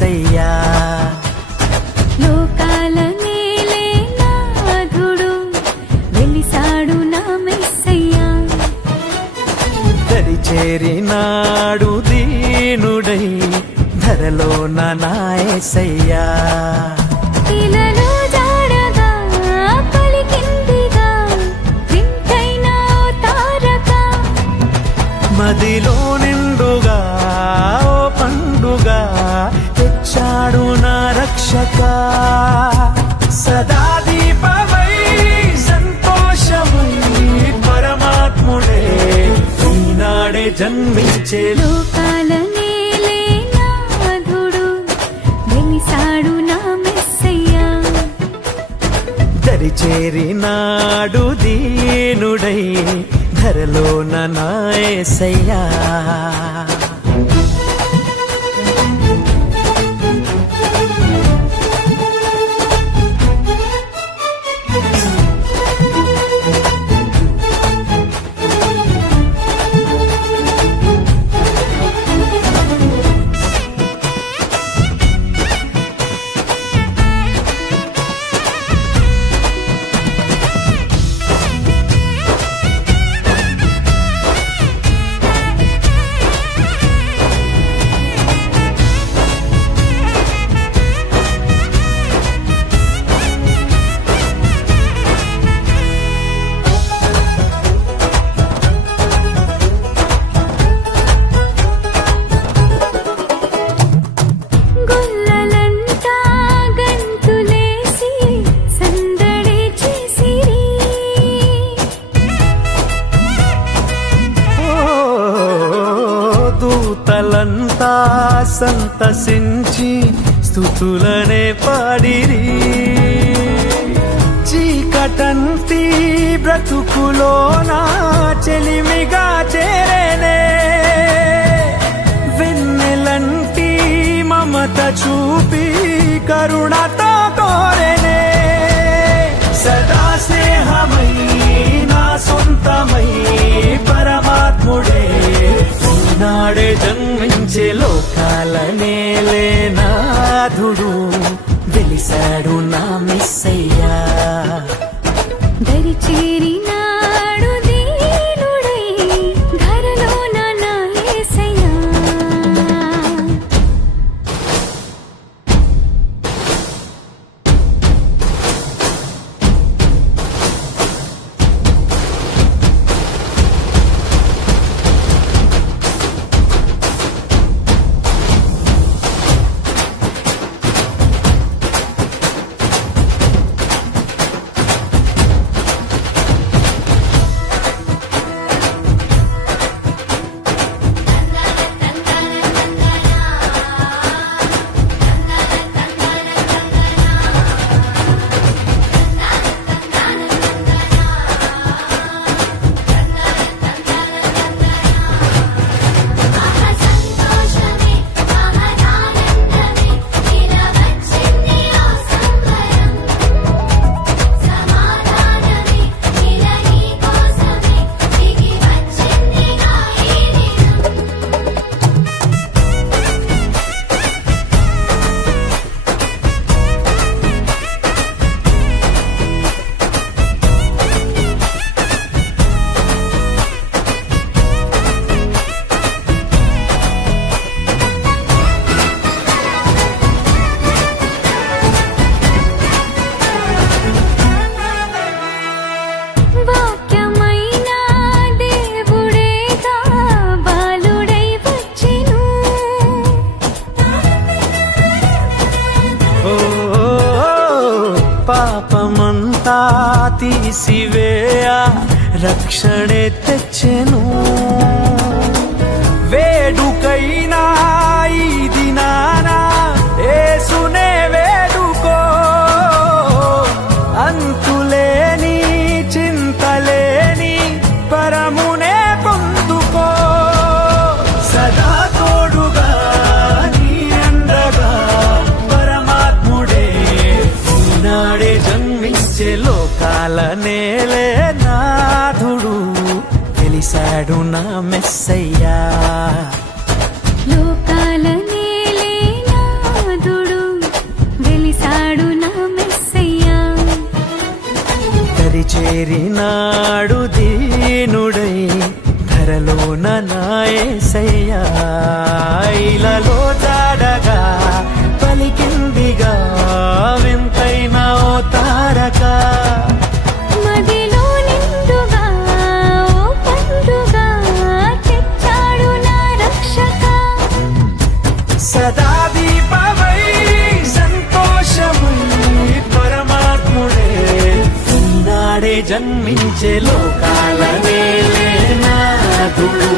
మెస్సయ్యా. లోకాల నేలే నాథుడు వెలిసాడు నా మెస్సయ్యా. దరి చేరినాడు దీనుడై ధరలోన నా యేసయ్యా. ఇలలో జాడగా పలికిందిగా వింతైన ఓ తారక. మదిలో నిండుగా ఓ పండుగా తెచ్చాడు నా రక్షక. సదా దీపమై సంతోషమై పరమాత్ముడే ఈనాడే జన్మించే. లోకాల నేలే నాథుడు వెలిసాడు నా మెస్సయ్యా. దరి చేరినాడు దీనుడై ధరలోన నా యేసయ్యా. గొల్లలంతా గంతులేసి సందడి చేసిరి. ఓ దూతలంతా సంతసించి స్తుతులనే పాడిరి. చీకటంతి బ్రతుకులోన చెలిమిగా చేరేనే. వెన్నెలంటి మమత చూపి కరుణతో కోరేనే. సదా స్నేహమై నా సొంతమై పరమాత్ముడే ఈనాడే జన్మించే. లోకాల నేలే నాథుడు వెలిసాడు నా మెస్సయ్యా. దరి చేరినాడు దీనుడై ధరలోన నా యేసయ్యా. సంతోషమే మహదానందమే ఇలా వచ్చింది ఆ సంబరం. సమాధానమే ఇలా నీ కోసమే దిగి వచ్చిందిగా ఈ దినం. వాక్యమైన దేవుడేగా బాలుడై వచ్చెను. ఓ పాపమంతా తీసివేయ రక్షణే తెచ్చెను. వేడుకైనా ఈ దినాన యేసునే వేడుకో. అంతులేని చింతలేని పరమునే పొందుకో. సదా తోడుగా నీ అండగా పరమాత్ముడే ఈనాడే జన్మించే. లోకాల నేలే నాథుడు వెలిసాడు నా మెస్సయ్యా. లోకాల నేలే చేరినాడు దీనుడై ధరలోన నాయసయ్యా ఇలలో జాడగా పలికిందిగా వింతైన ఓ తారక మదిలో నిండుగా ఓ పండుగ తెచ్చాడు నా రక్షక సదా దీపమై సంతోషమై పరమాత్ముడే నాడే జన్మించే లోకాల నేలే నాథుడు